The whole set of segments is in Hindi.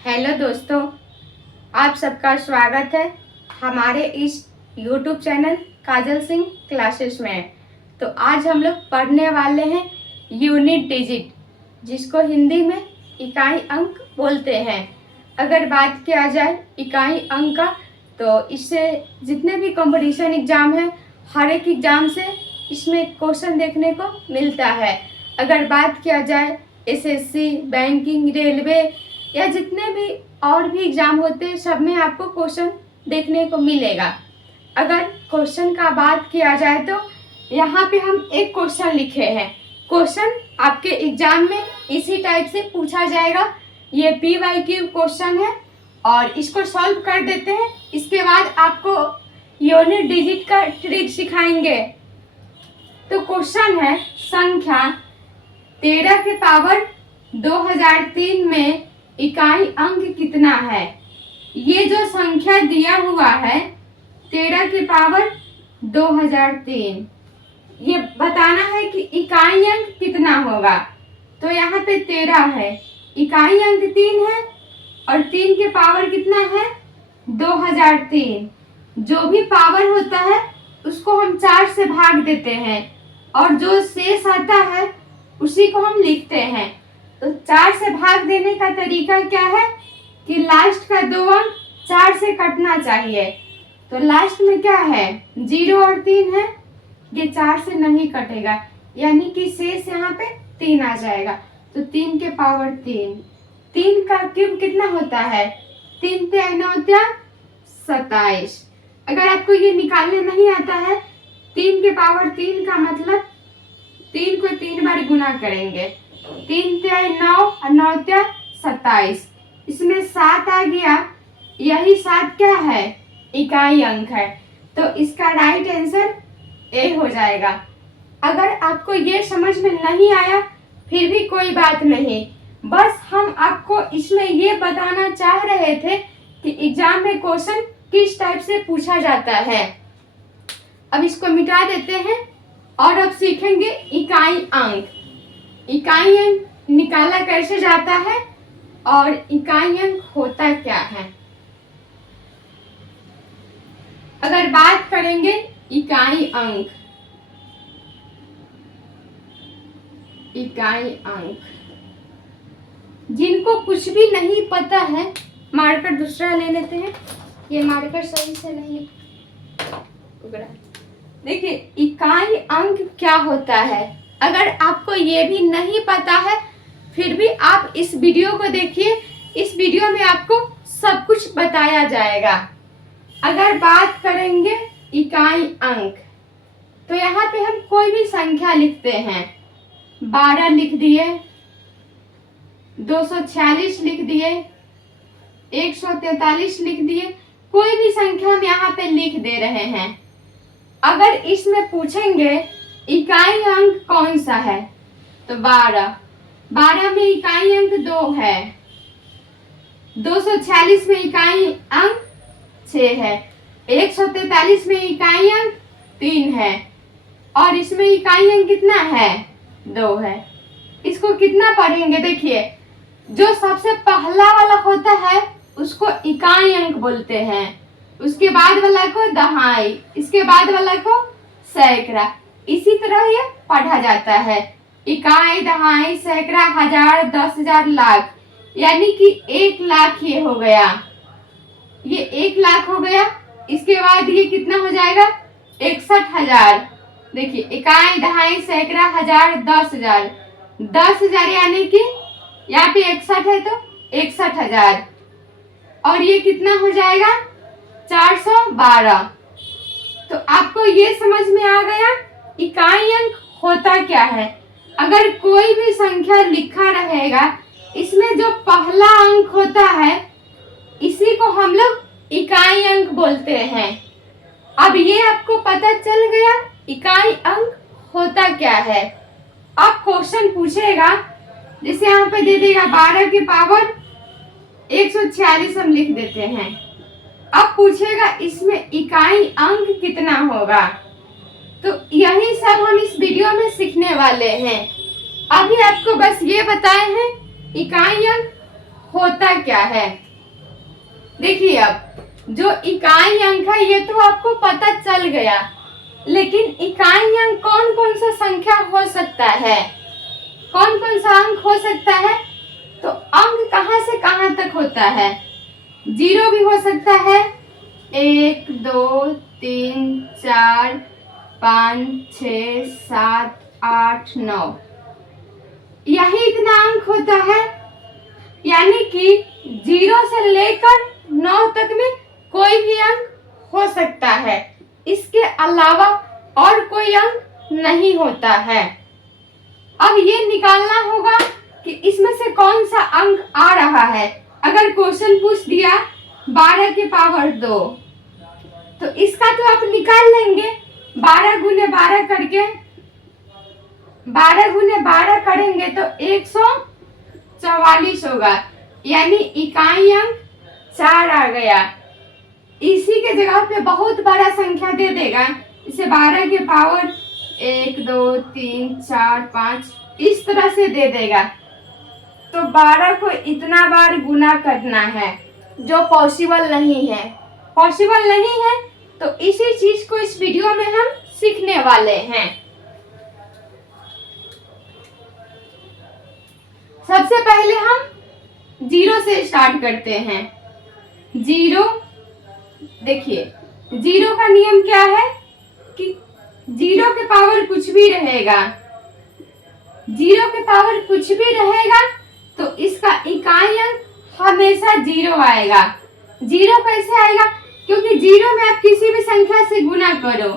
हेलो दोस्तों, आप सबका स्वागत है हमारे इस YouTube चैनल काजल सिंह क्लासेस में। तो आज हम लोग पढ़ने वाले हैं यूनिट डिजिट, जिसको हिंदी में इकाई अंक बोलते हैं। अगर बात किया जाए इकाई अंक का, तो इससे जितने भी कंपटीशन एग्ज़ाम हैं, हर एक एग्ज़ाम से इसमें क्वेश्चन देखने को मिलता है। अगर बात किया जाए एसएससी, बैंकिंग, रेलवे या जितने भी और भी एग्ज़ाम होते हैं, सब में आपको क्वेश्चन देखने को मिलेगा। अगर क्वेश्चन का बात किया जाए तो यहाँ पे हम एक क्वेश्चन लिखे हैं। क्वेश्चन आपके एग्ज़ाम में इसी टाइप से पूछा जाएगा। ये PYQ क्वेश्चन है और इसको सॉल्व कर देते हैं। इसके बाद आपको यूनिट डिजिट का ट्रिक सिखाएंगे। तो क्वेश्चन है, संख्या 13 के पावर 2003 में इकाई अंक कितना है। ये जो संख्या दिया हुआ है 13 के पावर 2003, ये बताना है कि इकाई अंक कितना होगा। तो यहाँ पे 13 है, इकाई अंक 3 है और 3 के पावर कितना है 2003। जो भी पावर होता है उसको हम 4 से भाग देते हैं और जो शेष आता है उसी को हम लिखते हैं। तो 4 से भाग देने का तरीका क्या है कि लास्ट का 2 अंक 4 से कटना चाहिए। तो लास्ट में क्या है, 0 और 3 है, ये 4 से नहीं कटेगा, यानी कि शेष यहाँ पे 3 आ जाएगा। तो 3 के पावर 3, 3 का क्यूब कितना होता है, 3 × 9 = 27। अगर आपको ये निकालने नहीं आता है, 3 के पावर 3 का मतलब 3 को 3 बार गुना करेंगे। 3 × 9 और 9 × 27, इसमें 7 आ गया। यही 7 क्या है, इकाई अंक है। तो इसका राइट आंसर ए हो जाएगा। अगर आपको ये समझ में नहीं आया फिर भी कोई बात नहीं, बस हम आपको इसमें ये बताना चाह रहे थे कि एग्जाम में क्वेश्चन किस टाइप से पूछा जाता है। अब इसको मिटा देते हैं और अब सीखेंगे इकाई अंक। इकाई अंक निकाला कैसे जाता है और इकाई अंक होता क्या है। अगर बात करेंगे इकाई अंक, इकाई अंक जिनको कुछ भी नहीं पता है, मार्कर दूसरा ले लेते हैं, ये मार्कर सही से नहीं उगड़ा। देखिए इकाई अंक क्या होता है, अगर आपको ये भी नहीं पता है फिर भी आप इस वीडियो को देखिए। इस वीडियो में आपको सब कुछ बताया जाएगा। अगर बात करेंगे इकाई अंक, तो यहाँ पे हम कोई भी संख्या लिखते हैं। 12 लिख दिए, 246 लिख दिए, 143 लिख दिए, कोई भी संख्या हम यहाँ पे लिख दे रहे हैं। अगर इसमें पूछेंगे इकाई अंक कौन सा है, तो 12 में इकाई अंक 2 है, 246 में इकाई अंक 6 है, 143 में इकाई अंक 3 है और इसमें इकाई अंक कितना है, 2 है। इसको कितना पढ़ेंगे, देखिए जो सबसे पहला वाला होता है उसको इकाई अंक बोलते हैं, उसके बाद वाला को दहाई, इसके बाद वाला को सैकड़ा। इसी तरह ये पढ़ा जाता है, इकाई, दहाई, सैकड़ा, हजार, 10,000, लाख, यानी कि 1 लाख ये हो गया, ये 1 लाख हो गया। इसके बाद ये कितना हो जाएगा, 61,000। देखिए इकाई, दहाई, सैकड़ा, हजार, 10,000, 10,000 यानी कि यहाँ पे 61 है तो 61,000 और ये कितना हो जाएगा, 412। तो आपको ये समझ में आ गया इकाई अंक होता क्या है। अगर कोई भी संख्या लिखा रहेगा, इसमें जो पहला अंक होता है इसी को हम लोग इकाई अंक बोलते हैं। अब ये आपको पता चल गया इकाई अंक होता क्या है। अब क्वेश्चन पूछेगा, जैसे यहाँ पे दे देगा 12 के पावर 146 हम लिख देते हैं। अब पूछेगा इसमें इकाई अंक कितना होगा। तो यही सब हम इस वीडियो में सीखने वाले हैं। अभी आपको बस ये बताए हैं इकाई अंक होता होता क्या है। देखिए, अब जो इकाई अंक है ये तो आपको पता चल गया, लेकिन इकाई अंक कौन कौन सा संख्या हो सकता है, कौन कौन सा अंक हो सकता है। तो अंक कहाँ से कहाँ तक होता है। 0 भी हो सकता है, 1 2 3 4 5 6 7 8 9, यही इतना अंक होता है। यानी कि 0 से लेकर 9 तक में कोई भी अंक हो सकता है, इसके अलावा और कोई अंक नहीं होता है। अब ये निकालना होगा कि इसमें से कौन सा अंक आ रहा है। अगर क्वेश्चन पूछ दिया 12 की पावर 2, तो इसका तो आप निकाल लेंगे। 12 गुने 12 करके, 12 गुने 12 करेंगे तो 144 होगा, यानी इकाई अंक 4 आ गया। इसी के जगह पे बहुत बड़ा संख्या दे देगा, इसे 12 के पावर 1 2 3 4 5 इस तरह से दे देगा। तो 12 को इतना बार गुना करना है, जो पॉसिबल नहीं है। पॉसिबल नहीं है तो इसी चीज को इस वीडियो में हम सीखने वाले हैं। सबसे पहले हम 0 से स्टार्ट करते हैं। 0, देखिए 0 का नियम क्या है कि 0 के पावर कुछ भी रहेगा, 0 के पावर कुछ भी रहेगा तो इसका इकाई अंक हमेशा 0 आएगा। 0 कैसे आएगा, क्योंकि 0 में आप किसी भी संख्या से गुना करो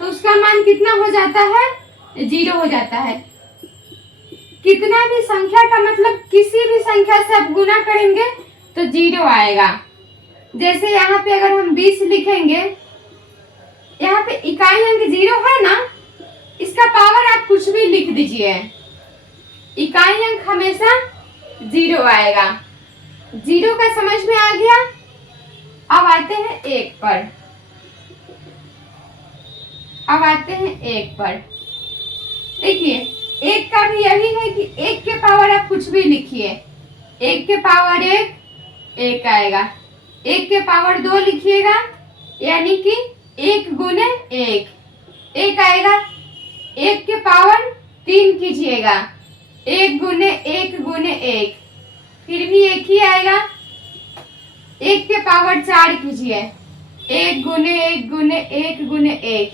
तो उसका मान कितना हो जाता है, 0 हो जाता है। कितना भी संख्या का मतलब किसी भी संख्या से आप गुना करेंगे तो 0 आएगा। जैसे यहाँ पे अगर हम 20 लिखेंगे, यहाँ पे इकाई अंक 0 है ना, इसका पावर आप कुछ भी लिख दीजिए, इकाई अंक हमेशा 0 आएगा। 0 का समझ में आ गया। अब आते हैं 1 पर। अब आते हैं 1 पर। देखिए 1 का भी यही है कि 1 के पावर आप कुछ भी लिखिए, 1 के पावर 1 आएगा, 1 के पावर 2 लिखिएगा यानी कि 1 गुने 1 आएगा। 1 के पावर 3 कीजिएगा, 1 गुने 1 गुने 1, फिर भी 1 ही आएगा। 1 के पावर 4 कीजिए, 1 गुने 1 गुने 1 गुने 1,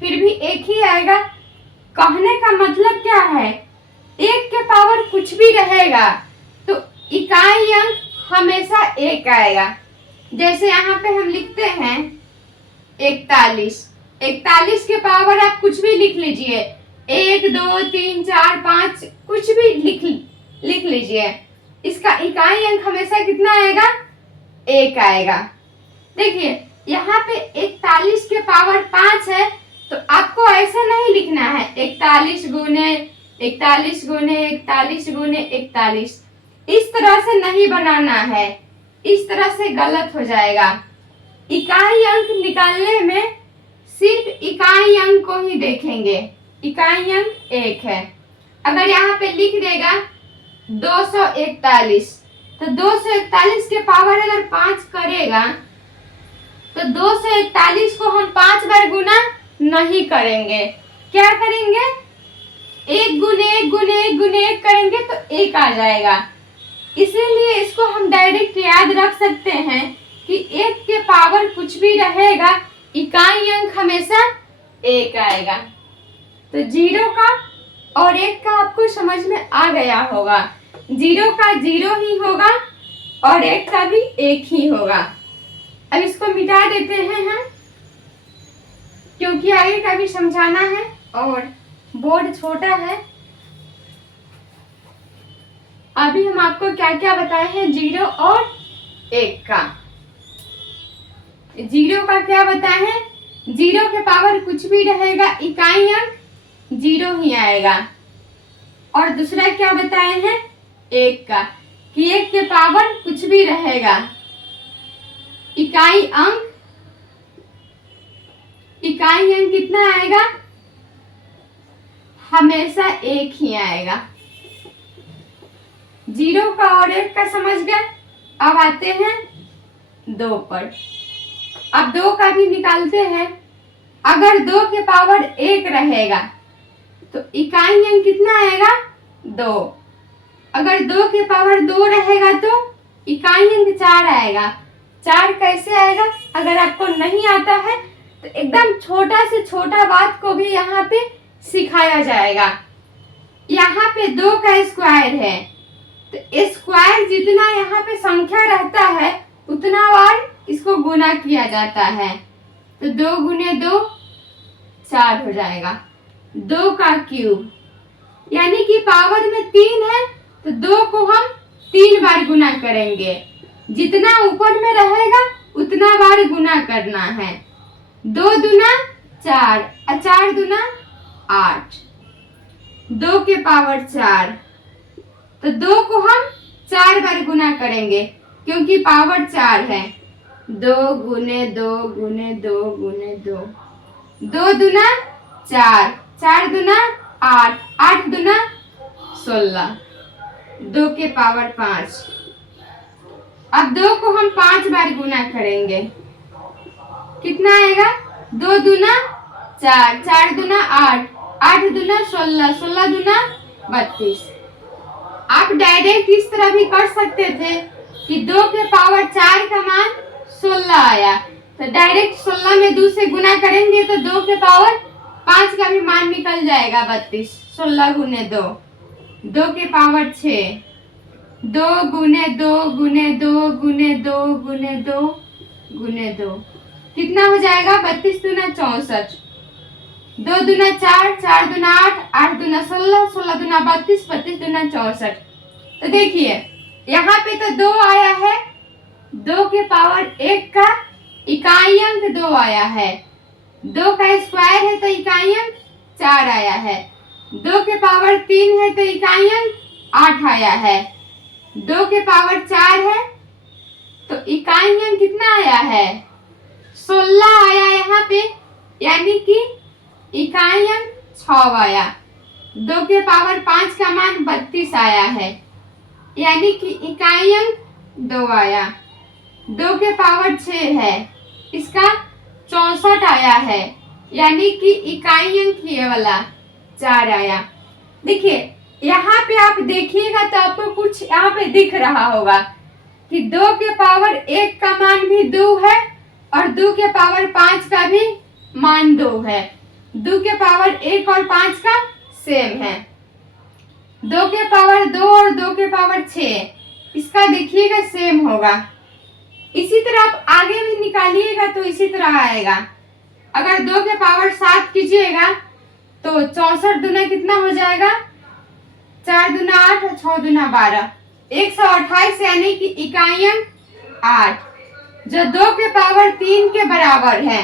फिर भी 1 ही आएगा। कहने का मतलब क्या है, 1 के पावर कुछ भी रहेगा तो इकाई अंक हमेशा 1 आएगा। जैसे यहाँ पे हम लिखते हैं 41, 41 के पावर आप कुछ भी लिख लीजिए, 1 2 3 4 5 कुछ भी लिख लीजिए, इसका इकाई अंक हमेशा कितना आएगा, 1 आएगा। देखिए यहाँ पे 41 के पावर 5 है तो आपको ऐसा नहीं लिखना है 41 गुने 41 गुने 41 गुने 41, इस तरह से नहीं बनाना है, इस तरह से गलत हो जाएगा। इकाई अंक निकालने में सिर्फ इकाई अंक को ही देखेंगे, इकाई अंक 1 है। अगर यहाँ पे लिख देगा 241, तो 241 के पावर अगर 5 करेगा तो 241 को हम 5 बार गुना नहीं करेंगे, क्या करेंगे, 1 गुने 1 गुने 1 गुने 1 करेंगे तो 1 आ जाएगा। इसीलिए इसको हम डायरेक्ट याद रख सकते हैं कि 1 के पावर कुछ भी रहेगा, इकाई अंक हमेशा 1 आएगा। तो 0 का और 1 का आपको समझ में आ गया होगा। 0 का 0 ही होगा और 1 का भी 1 ही होगा। अब इसको मिटा देते हैं हम, क्योंकि आगे का भी समझाना है और बोर्ड छोटा है। अभी हम आपको क्या क्या बताए हैं 0 और 1 का। 0 का क्या बताए हैं, 0 के पावर कुछ भी रहेगा, इकाई अंक 0 ही आएगा। और दूसरा क्या बताए हैं 1 का, कि 1 के पावर कुछ भी रहेगा, इकाई अंक कितना आएगा, हमेशा 1 ही आएगा। 0 का और 1 का समझ गए। अब आते हैं 2 पर। अब 2 का भी निकालते हैं। अगर 2 के पावर 1 रहेगा तो इकाई अंक कितना आएगा? 2। अगर 2 के पावर 2 रहेगा तो इकाई अंक 4 आएगा। 4 कैसे आएगा? अगर आपको नहीं आता है तो एकदम छोटा से छोटा बात को भी यहाँ पे सिखाया जाएगा। यहाँ पे 2 का स्क्वायर है तो स्क्वायर जितना यहाँ पे संख्या रहता है उतना बार इसको गुना किया जाता है। तो 2 गुने 2 4 हो जाएगा। 2 का क्यूब यानी कि पावर में 3 है तो 2 को हम 3 बार गुना करेंगे। जितना ऊपर में रहेगा उतना बार गुना करना है। 2 दूना 4 और 4 दूना 8। 2 के पावर 4 तो 2 को हम 4 बार गुना करेंगे क्योंकि पावर 4 है। 2 गुने 2 गुने 2 गुने 2। 2 दूना 4 4 दूना 8 8 दूना 16। 2 के पावर 5। अब 2 को हम 5 बार गुना करेंगे। कितना आएगा? 2 दूना 4 4 दूना 8 8 दूना 16 16 दूना 32। आप डायरेक्ट इस तरह भी कर सकते थे कि 2 के पावर 4 का मान 16 आया तो डायरेक्ट 16 में 2 से गुना करेंगे तो 2 के पावर 5 का भी मान निकल जाएगा 32। 16 गुने 2 2 के पावर 6। 2 गुने 2 गुने 2 गुने 2 गुने 2 गुने 2 कितना हो जाएगा? 32 दूना 64। 2 दूना 4 4 दूना 8 8 दूना 16 16 दूना 32 32 दूना 64। तो देखिए यहाँ पे तो 2 आया है। 2 के पावर 1 का इकाई अंक 2 आया है। 2 का स्क्वायर है तो इकाई अंक 4 आया है। 2 के पावर 3 है तो इकाई अंक 8 आया है। 2 के पावर 4 है तो इकाई अंक कितना आया है? 16 आया यहाँ पे यानी कि इकाई अंक 6 आया। 2 के पावर 5 का मान 32 आया है यानी कि इकाई अंक 2 आया। 2 के पावर 6 है इसका 64 आया है यानी कि इकाई अंक ये वाला 4 आया। देखिए यहाँ पे आप देखिएगा तो आपको कुछ यहाँ पे दिख रहा होगा कि 2 के पावर 1 का मान भी 2 है और 2 के पावर 5 का भी मान 2 है। 2 के पावर 1 और 5 का सेम है। 2 के पावर 2 और 2 के पावर 6 इसका देखिएगा सेम होगा। इसी तरह आप आगे भी निकालिएगा तो इसी तरह आएगा। अगर 2 के पावर 7 कीजिएगा तो 64 दूना कितना हो जाएगा? 4 दूना 8 और 6 दूना 12 128 यानी कि इकाई अंक 8 जो 2 के पावर 3 के बराबर है।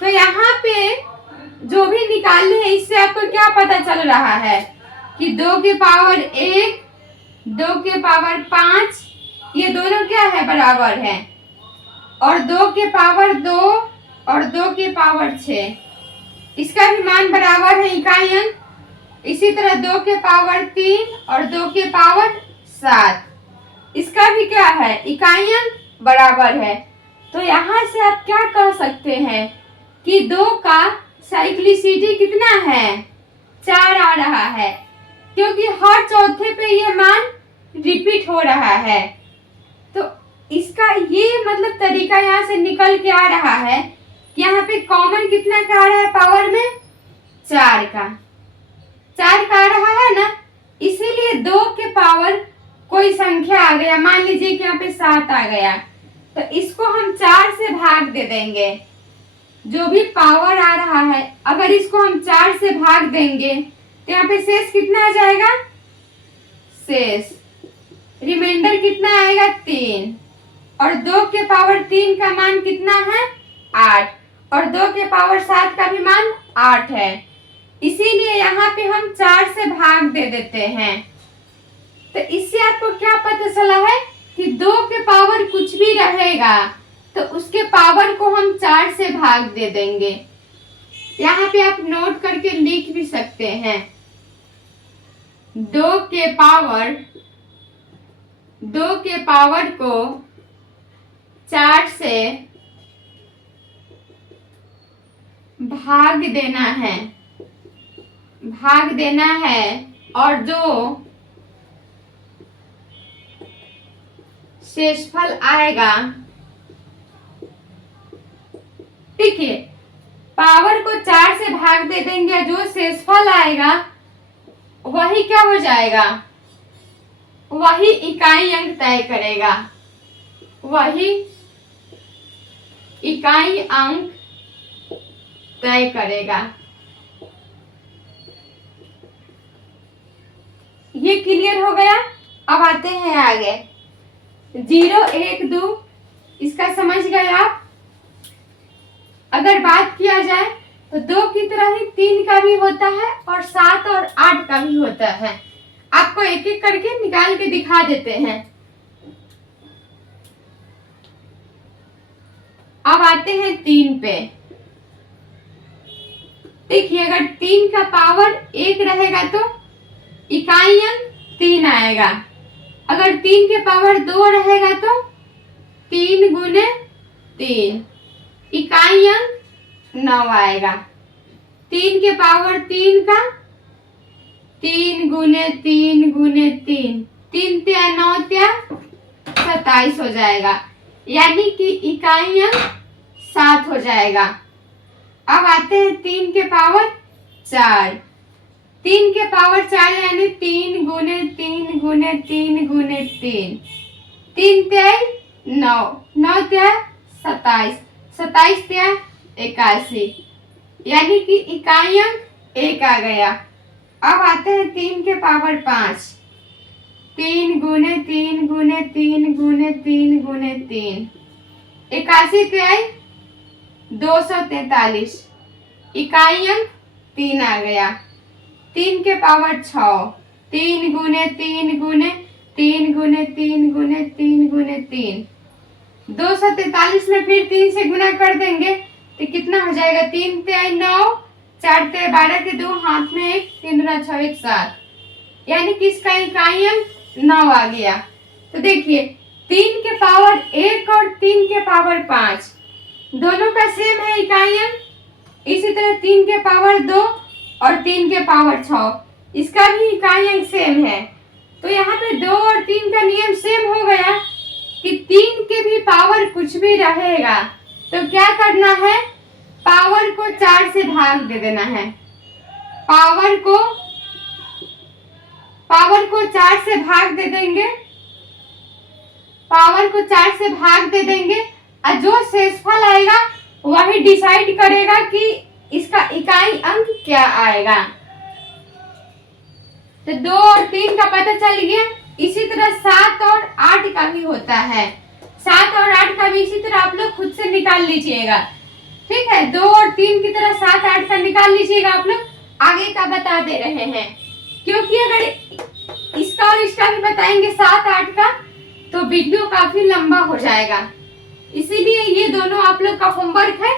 तो यहाँ पे जो भी निकाले हैं इससे आपको क्या पता चल रहा है कि 2 के पावर 1 2 के पावर 5 ये दोनों क्या है? बराबर है। और 2 के पावर 2 और 2 के पावर 6 इसका भी मान बराबर है इकाई अंक। इसी तरह 2 के पावर 3 और 2 के पावर 7 इसका भी क्या है? इकाई अंक बराबर है। तो यहाँ से आप क्या कह सकते हैं कि 2 का साइक्लिसिटी कितना है? 4 आ रहा है क्योंकि हर चौथे पे ये मान रिपीट हो रहा है। तो इसका ये मतलब तरीका यहाँ से निकल के आ रहा है कि यहाँ पे कॉमन कितना का आ रहा है? पावर में 4 का 4 का आ रहा है ना, इसीलिए 2 के पावर कोई संख्या आ गया। मान लीजिए कि यहाँ पे 7 आ गया तो इसको हम 4 से भाग दे देंगे। जो भी पावर आ रहा है अगर इसको हम 4 से भाग देंगे तो यहाँ पे शेष कितना आ जाएगा? शेष रिमाइंडर कितना आएगा? 3। और 2 के पावर 3 का मान कितना है? 8। और 2 के पावर 7 का भी मान 8 है। इसीलिए यहाँ पे हम 4 से भाग दे देते हैं। तो इससे आपको क्या पता चला है कि 2 के पावर कुछ भी रहेगा तो उसके पावर को हम 4 से भाग दे देंगे। यहाँ पे आप नोट करके लिख भी सकते हैं। 2 के पावर 2 के पावर को 4 से भाग देना है और जो शेषफल आएगा, देखिए पावर को 4 से भाग दे देंगे, जो शेषफल आएगा वही क्या हो जाएगा, वही इकाई अंक तय करेगा, वही इकाई अंक तय करेगा। ये क्लियर हो गया। अब आते हैं आगे 0, 1, 2, इसका समझ गए आप। अगर बात किया जाए तो 2 की तरह ही 3 का भी होता है और 7 और 8 का भी होता है। आपको एक एक करके निकाल के दिखा देते हैं। अब आते हैं 3 पे। देखिए अगर 3 का पावर 1 रहेगा तो इकाई अंक 3 आएगा। अगर 3 के पावर 2 रहेगा तो 3 गुने 3 इकाई अंक 9 आएगा। 3 के पावर 3 का 3 गुने 3 गुने 3, 3 त्या 9 त्या 27 हो जाएगा, यानी कि इकाई अंक 7 हो जाएगा। अब आते हैं 3 के पावर 4। 3 के पावर 4 यानी 3 गुने 3 गुने 3 गुने 3, 3 त्या 9, 9 त्या 27, 27 त्या 81, यानी कि इकाई अंक 1 आ गया। अब आते हैं 3 के पावर 5। 3 गुने 3 गुने 3 गुने 3 गुने 3, 81 त्या 243, इकाई अंक 3 आ गया। 3 के पावर 6। 3 गुने 3 गुने 3 गुने 3 गुने 3 गुने 3, 243 में फिर 3 से गुना कर देंगे तो कितना हो जाएगा, 3 त्या 9, 4 त्या 12 के 2, हाथ में 1, 3 दूना 6, 1 7, यानी कि इसका इकाई अंक 9 आ गया। तो देखिए 3 के पावर 1 और 3 के पावर 5 दोनों का सेम है इकाई अंक। इसी तरह 3 के पावर 2 और 3 के पावर 6 इसका भी इकाई अंक सेम है। तो यहाँ पे 2 और 3 का नियम सेम हो गया कि 3 के भी पावर कुछ भी रहेगा तो क्या करना है, पावर को 4 से भाग दे देना है। पावर को 4 से भाग दे देंगे, पावर को 4 से भाग दे देंगे और जो शेषफल आएगा वही डिसाइड करेगा कि इसका इकाई अंक क्या आएगा। तो 2 और 3 का पता चल गया। इसी तरह 7 और 8 का भी होता है। 7 और 8 का भी इसी तरह आप लोग खुद से निकाल लीजिएगा, ठीक है। 2 और 3 की तरह 7, 8 का निकाल लीजिएगा। आप लोग आगे का बता दे रहे हैं, क्योंकि अगर इसका और इसका भी बताएंगे 7, 8 का तो वीडियो काफी लंबा हो जाएगा। इसीलिए ये दोनों आप लोग का होमवर्क है,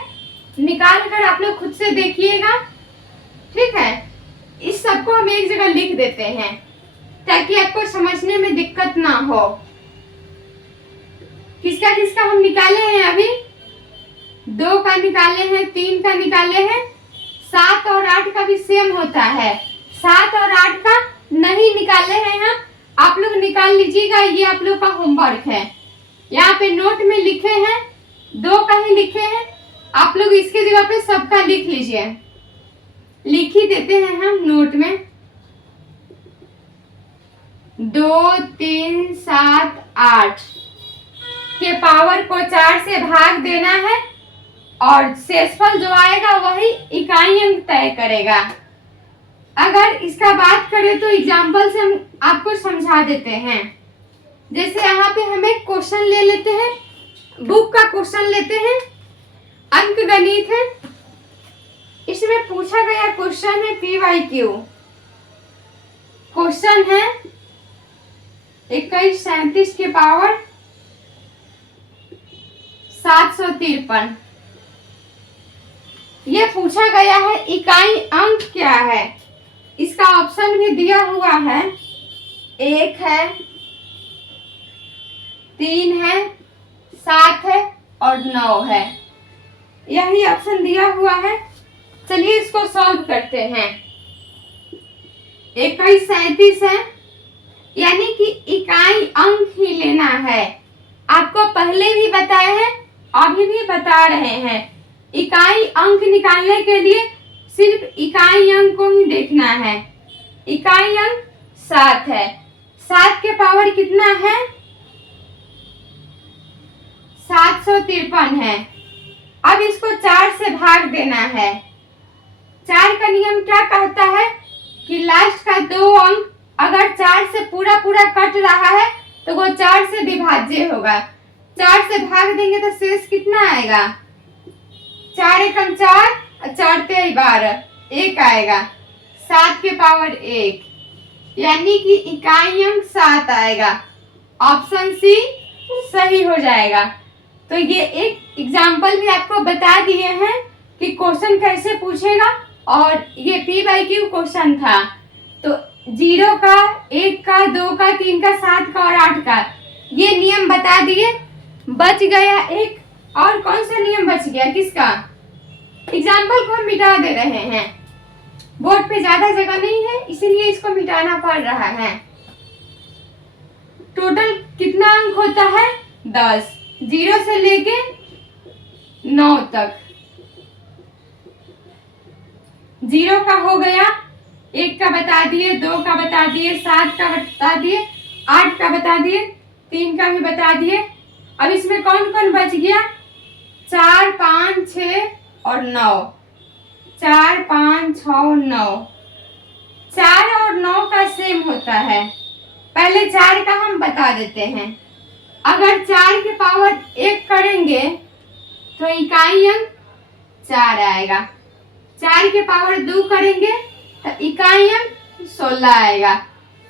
निकाल कर आप लोग खुद से देखिएगा, ठीक है। इस सबको हम एक जगह लिख देते हैं ताकि आपको समझने में दिक्कत ना हो। किसका किसका हम निकाले हैं अभी, 2 का निकाले हैं, 3 का निकाले हैं, 7 और 8 का भी सेम होता है। 7 और 8 का नहीं निकाले हैं हम, आप लोग निकाल लीजिएगा। ये आप लोग का होमवर्क है। यहाँ पे नोट में लिखे हैं, 2 का ही लिखे हैं, आप लोग इसके जगह पे सबका लिख लीजिए। लिख ही देते हैं हम नोट में। 2, 3, 7, 8 के पावर को 4 से भाग देना है और शेषफल जो आएगा वही इकाई अंक तय करेगा। अगर इसका बात करें तो एग्जाम्पल से हम आपको समझा देते हैं। जैसे यहाँ पे हमें क्वेश्चन ले लेते हैं, बुक का क्वेश्चन लेते हैं, अंक गणित है। इसमें पूछा गया क्वेश्चन है PYQ। क्वेश्चन है 2137 के पावर 753। ये पूछा गया है इकाई अंक क्या है। इसका ऑप्शन भी दिया हुआ है, 1 है, 3 है, 7 है और 9 है। यही ऑप्शन दिया हुआ है। चलिए इसको सॉल्व करते हैं। 21 37 है, यानी कि इकाई अंक ही लेना है। आपको पहले भी बताया है, अभी भी बता रहे हैं। इकाई अंक निकालने के लिए सिर्फ इकाई अंक को ही देखना है। इकाई अंक 7 है। 7 के पावर कितना है? 753 है। अब इसको 4 से भाग देना है। 4 का नियम क्या कहता है कि लास्ट का 2 अंक अगर 4 से पूरा पूरा कट रहा है तो वो 4 से विभाज्य होगा। 4 से भाग देंगे तो शेष कितना आएगा? 4 एकम 4 और 4 तेई 12, 1 आएगा। 7 के पावर 1, यानी कि इकाई अंक 7 आएगा। ऑप्शन सी सही हो जाएगा। तो ये एक एग्जाम्पल भी आपको बता दिए हैं कि क्वेश्चन कैसे पूछेगा, और ये P/Q क्वेश्चन था। तो 0 का, 1 का, 2 का, 3 का, 7 का और 8 का ये नियम बता दिए। बच गया एक, और कौन सा नियम बच गया? किसका? एग्जाम्पल को हम मिटा दे रहे हैं। बोर्ड पे ज्यादा जगह नहीं है, इसीलिए इसको मिटाना पड़ रहा है। टोटल कितना अंक होता है? 10, 0 से लेके 9 तक। 0 का हो गया, 1 का बता दिए, 2 का बता दिए, 7 का बता दिए, 8 का बता दिए, 3 का भी बता दिए। अब इसमें कौन कौन बच गया? 4, 5, 6 और 9। 4, 5, 6, 9। 4 और 9 का सेम होता है। पहले 4 का हम बता देते हैं। अगर 4 के पावर 1 करेंगे तो इकाई अंक 4 आएगा। 4 के पावर 2 करेंगे तो इकाई अंक 16 आएगा।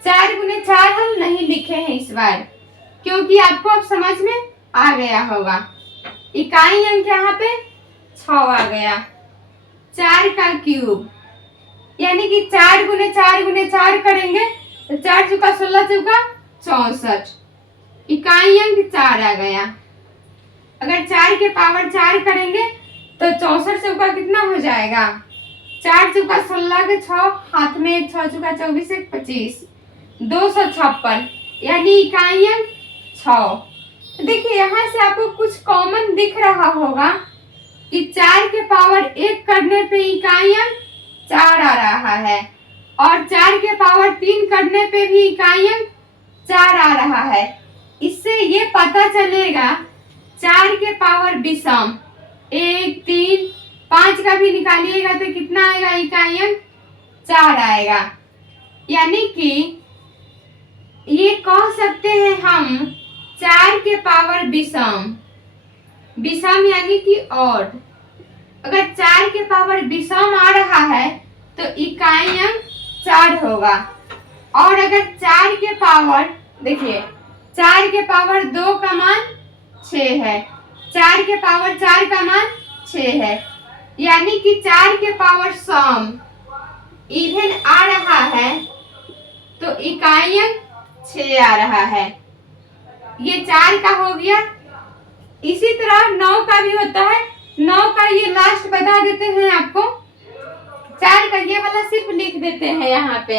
4 गुने 4 हम नहीं लिखे हैं इस बार, क्योंकि आपको अब समझ में आ गया होगा। इकाई अंक यहाँ पे 6 आ गया। 4 का क्यूब, यानी कि 4 गुने 4 गुने 4 करेंगे तो 4 चौका 16 चौका 64, इकाई अंक 4 आ गया। अगर 4 के पावर 4 करेंगे तो 64 चौका कितना हो जाएगा? 4 चौका 16 के 6, हाथ में 6 चौका 24 1 25, 256, यानी इकाई अंक 6। देखिए यहाँ से आपको कुछ कॉमन दिख रहा होगा कि 4 के पावर 1 करने पे इकाई अंक 4 आ रहा है, और 4 के पावर 3 करने पे भी इकाई अंक 4 आ रहा है। इससे ये पता चलेगा 4 के पावर विषम 1, 3, 5 का भी निकालिएगा तो कितना आएगा? इकाई अंक 4 आएगा। यानी कि ये कह सकते हैं हम 4 के पावर विषम, विषम यानी कि ऑड। अगर 4 के पावर विषम आ रहा है तो इकाई अंक 4 होगा। और अगर 4 के पावर, देखिए 4 के पावर 2 का मान 6 है, 4 के पावर 4 का मान 6 है, यानी कि 4 के पावर सम इवन आ रहा है तो इकाई अंक 6 आ रहा है। ये 4 का हो गया। इसी तरह 9 का भी होता है। 9 का ये लास्ट बता देते हैं आपको। 4 का ये वाला सिर्फ लिख देते हैं यहाँ पे।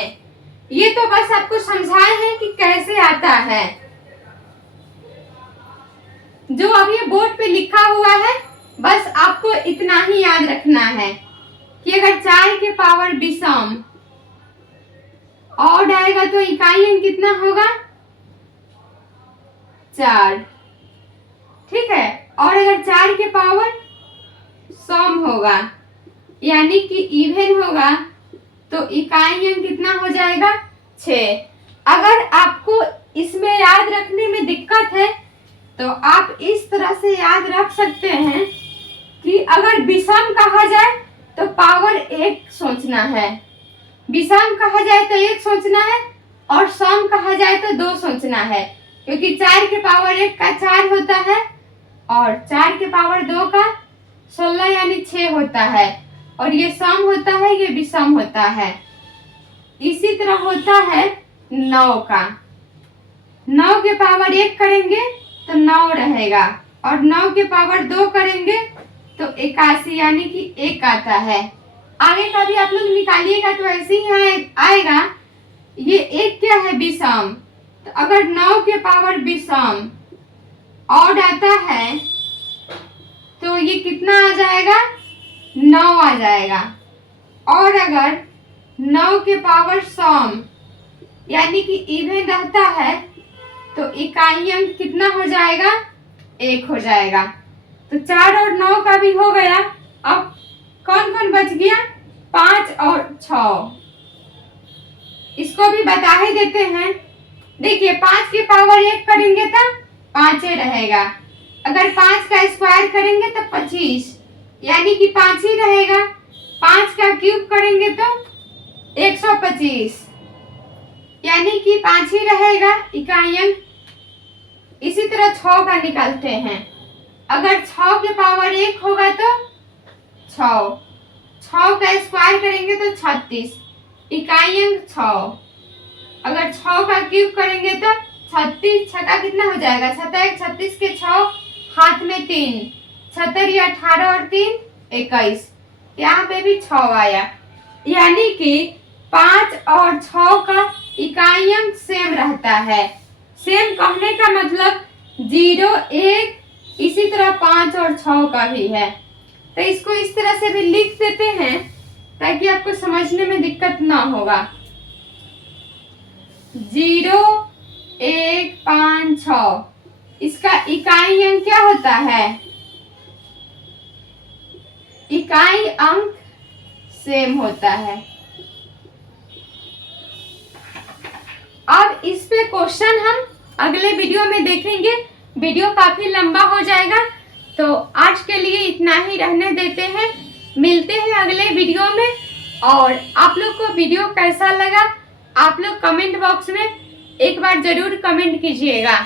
ये तो बस आपको समझाए हैं कि कैसे आता है। जो अभी बोर्ड पे लिखा हुआ है बस आपको इतना ही याद रखना है कि अगर 4 के पावर विषम ऑड आएगा तो इकाई अंक कितना होगा? 4। ठीक है। और अगर 4 के पावर सम होगा यानी कि इवन होगा तो इकाई अंक कितना हो जाएगा? 6। अगर आपको इसमें याद रखने में दिक्कत है तो आप इस तरह से याद रख सकते हैं कि अगर विषम कहा जाए तो पावर 1 सोचना है, विषम कहा जाए तो 1 सोचना है, और सम कहा जाए तो 2 सोचना है, क्योंकि 4 के पावर 1 का 4 होता है और 4 के पावर 2 का 16 यानी 6 होता है, और ये सम होता है, ये विषम होता है। इसी तरह होता है 9 का। 9 के पावर 1 करेंगे रहेगा और 9 के पावर 2 करेंगे तो 81 यानी कि 1 आता है। आगे का भी आप लोग निकालिएगा तो ऐसे ही आएगा। ये 1 क्या है? विषम। तो अगर 9 के पावर विषम ऑड आता है तो ये कितना आ जाएगा? 9 आ जाएगा। और अगर 9 के पावर सम यानी कि इवन रहता है तो इकाई अंक कितना हो जाएगा? 1 हो जाएगा। तो 4 और 9 का भी हो गया। अब कौन कौन बच गया? 5 और 6। इसको भी बता ही देते हैं। देखिए 5 के पावर 1 करेंगे तो 5 रहेगा। अगर 5 का स्क्वायर करेंगे तो 25 यानी कि 5 ही रहेगा। 5 का क्यूब करेंगे तो 125 यानी कि 5 ही रहेगा इकाई अंक। इसी तरह 6 का निकालते हैं। अगर 6 के पावर 1 होगा तो 6 का स्क्वायर करेंगे तो 36 इकाई अंक 6। अगर 6 का क्यूब करेंगे तो 36 छक्का कितना हो जाएगा? 36 के 6 हाथ में 3 76 या 18 और 3 21। यहाँ पे भी 6 आया यानी कि 5 और 6 का इकाई अंक सेम रहता है। सेम कहने का मतलब 0 1। इसी तरह 5 और 6 का भी है। तो इसको इस तरह से भी लिख देते हैं ताकि आपको समझने में दिक्कत ना होगा। 0 1 5 6 इसका इकाई अंक क्या होता है? इकाई अंक सेम होता है। अब इस पे क्वेश्चन हम अगले वीडियो में देखेंगे। वीडियो काफी लंबा हो जाएगा तो आज के लिए इतना ही रहने देते हैं। मिलते हैं अगले वीडियो में। और आप लोग को वीडियो कैसा लगा आप लोग कमेंट बॉक्स में एक बार जरूर कमेंट कीजिएगा।